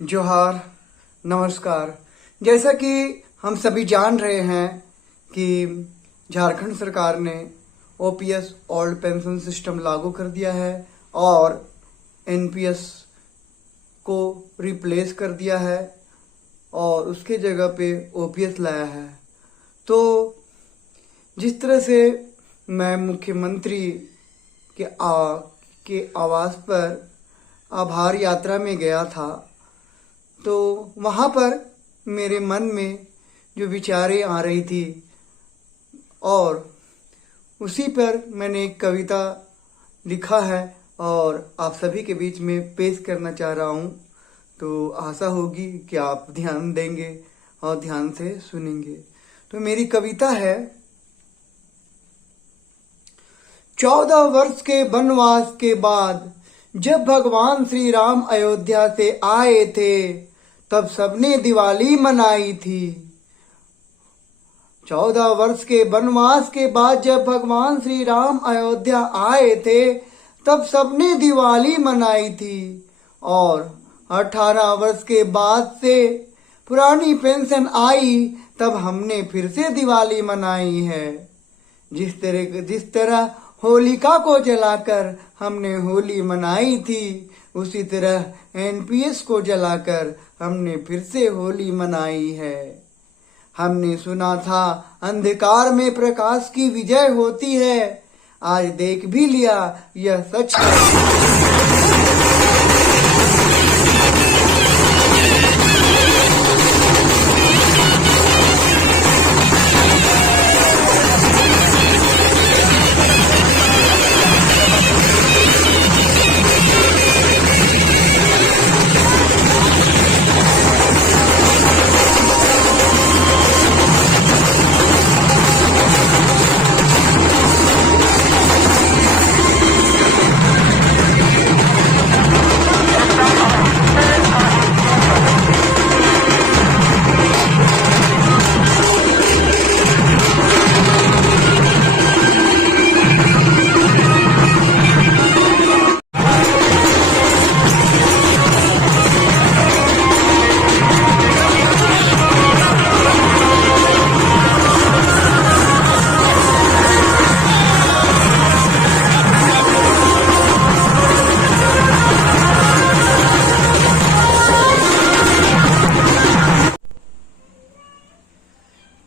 जोहार, नमस्कार। जैसा कि हम सभी जान रहे हैं कि झारखंड सरकार ने ओपीएस ओल्ड पेंशन सिस्टम लागू कर दिया है और एनपीएस को रिप्लेस कर दिया है और उसके जगह पे ओपीएस लाया है। तो जिस तरह से मैं मुख्यमंत्री के आवास पर आभार यात्रा में गया था, तो वहाँ पर मेरे मन में जो विचारें आ रही थी और उसी पर मैंने एक कविता लिखा है और आप सभी के बीच में पेश करना चाह रहा हूँ। तो आशा होगी कि आप ध्यान देंगे और ध्यान से सुनेंगे। तो मेरी कविता है, 14 वर्ष के वनवास के बाद जब भगवान श्री राम अयोध्या से आए थे, तब सबने दिवाली मनाई थी। 14 वर्ष के वनवास के बाद जब भगवान श्री राम अयोध्या आए थे, तब सबने दिवाली मनाई थी। और 18 वर्ष के बाद से पुरानी पेंशन आई, तब हमने फिर से दिवाली मनाई है। जिस तरह होलिका को जलाकर हमने होली मनाई थी, उसी तरह एनपीएस को जलाकर हमने फिर से होली मनाई है। हमने सुना था अंधकार में प्रकाश की विजय होती है, आज देख भी लिया यह सच है।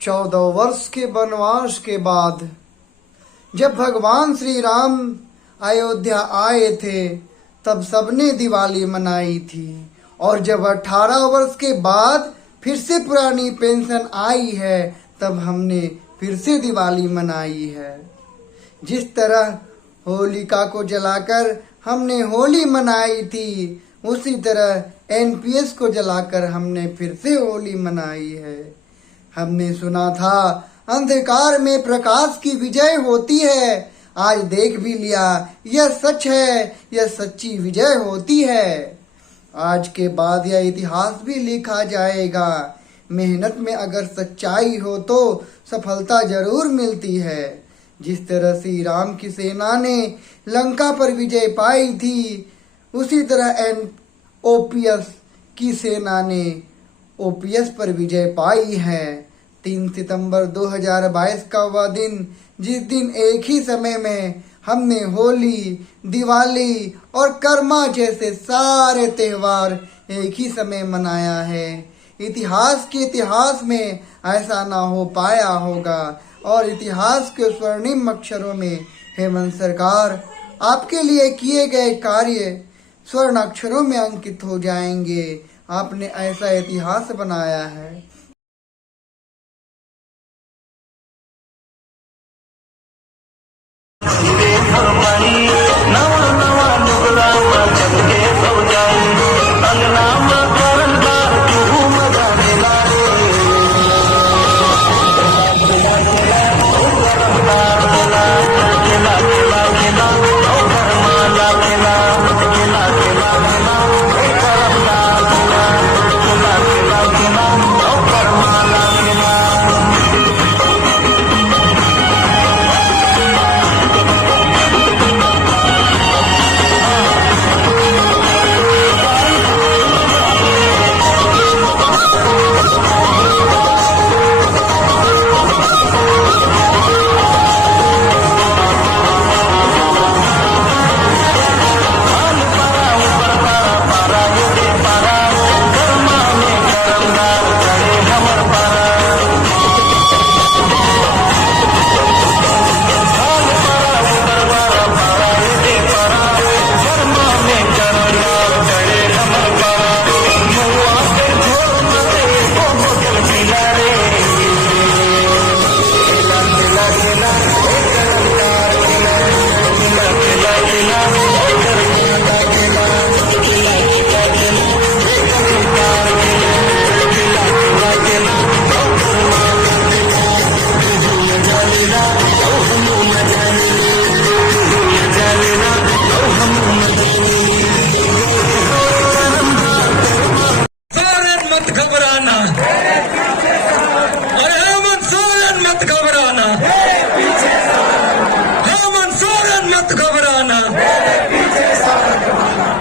14 वर्ष के वनवास के बाद जब भगवान श्री राम अयोध्या आए थे, तब सबने दिवाली मनाई थी। और जब 18 वर्ष के बाद फिर से पुरानी पेंशन आई है, तब हमने फिर से दिवाली मनाई है। जिस तरह होलिका को जलाकर हमने होली मनाई थी, उसी तरह एनपीएस को जलाकर हमने फिर से होली मनाई है। हमने सुना था अंधकार में प्रकाश की विजय होती है, आज देख भी लिया यह सच है, यह सच्ची विजय होती है। आज के बाद यह इतिहास भी लिखा जाएगा, मेहनत में अगर सच्चाई हो तो सफलता जरूर मिलती है। जिस तरह श्री राम की सेना ने लंका पर विजय पाई थी, उसी तरह ओपीएस की सेना ने ओपीएस पर विजय पाई है। 3 सितंबर 2022 का वह दिन, जिस दिन एक ही समय में हमने होली, दिवाली और कर्मा जैसे सारे त्योहार एक ही समय मनाया है। इतिहास के इतिहास में ऐसा ना हो पाया होगा और इतिहास के स्वर्णिम अक्षरों में हेमंत सरकार आपके लिए किए गए कार्य स्वर्ण अक्षरों में अंकित हो जाएंगे। आपने ऐसा इतिहास बनाया है। मत घबराना, अरे हेमंत सोरेन मत घबराना, हेमंत सोरेन मत घबराना,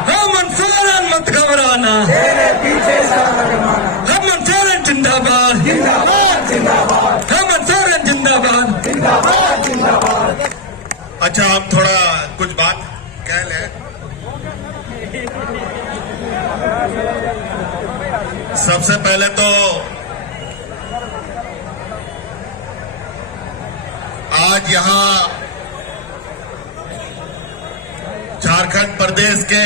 हेमंत सोरेन मत घबराना, हेमंत सोरेन जिंदाबाद, हेमंत सोरेन जिंदाबाद। अच्छा, हम थोड़ा कुछ बात कह लें। सबसे पहले तो आज यहां झारखंड प्रदेश के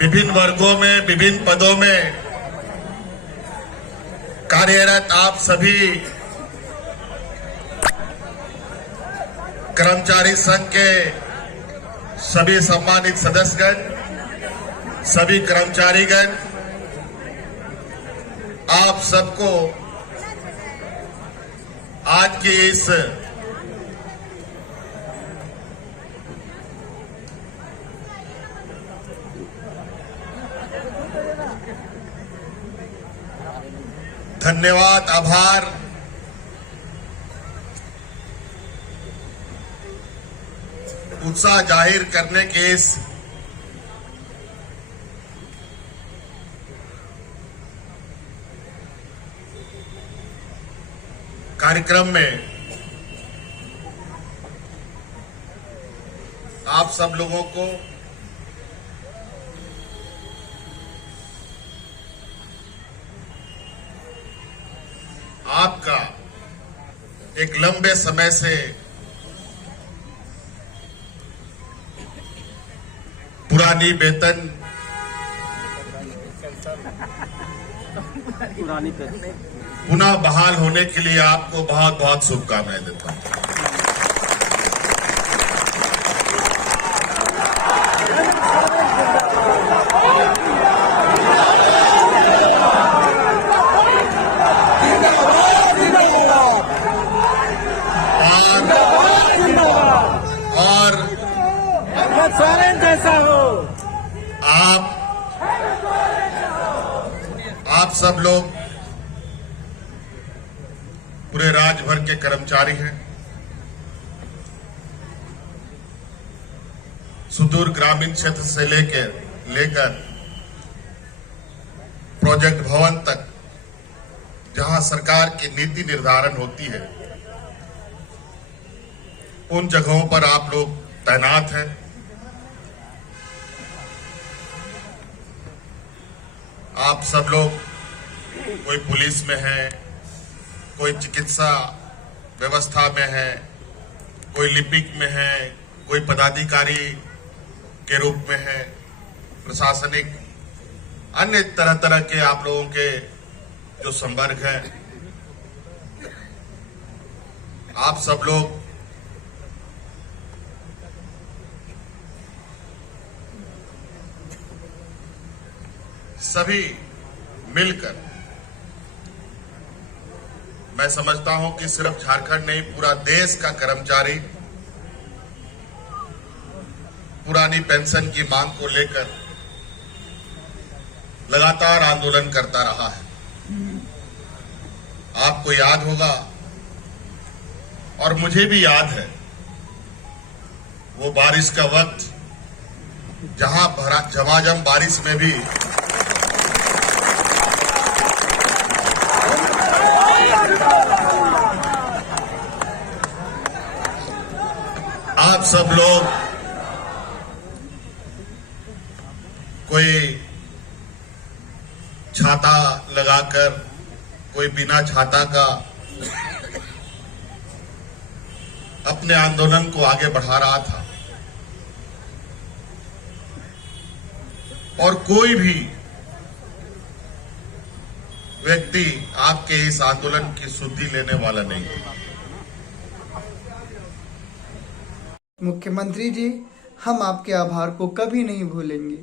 विभिन्न वर्गों में, विभिन्न पदों में कार्यरत आप सभी कर्मचारी संघ के सभी सम्मानित सदस्यगण, सभी कर्मचारीगण, आप सबको आज की इस धन्यवाद, आभार। उत्साह जाहिर करने के इस कार्यक्रम में आप सब लोगों को आपका एक लंबे समय से पुरानी वेतन पुनः बहाल होने के लिए आपको बहुत बहुत शुभकामनाएं देता हूं। और जैसा हो आप सब लोग पूरे राज्य भर के कर्मचारी हैं। सुदूर ग्रामीण क्षेत्र से लेकर प्रोजेक्ट भवन तक जहां सरकार की नीति निर्धारण होती है, उन जगहों पर आप लोग तैनात हैं। आप सब लोग, कोई पुलिस में है, कोई चिकित्सा व्यवस्था में है, कोई लिपिक में है, कोई पदाधिकारी के रूप में है, प्रशासनिक अन्य तरह तरह के आप लोगों के जो संवर्ग हैं, आप सब लोग सभी मिलकर, मैं समझता हूं कि सिर्फ झारखंड नहीं, पूरा देश का कर्मचारी पुरानी पेंशन की मांग को लेकर लगातार आंदोलन करता रहा है। आपको याद होगा और मुझे भी याद है वो बारिश का वक्त, जहां झमाझम बारिश में भी आप सब लोग, कोई छाता लगाकर, कोई बिना छाता का अपने आंदोलन को आगे बढ़ा रहा था, और कोई भी व्यक्ति आपके इस आंदोलन की सुधि लेने वाला नहीं। मुख्यमंत्री जी, हम आपके आभार को कभी नहीं भूलेंगे।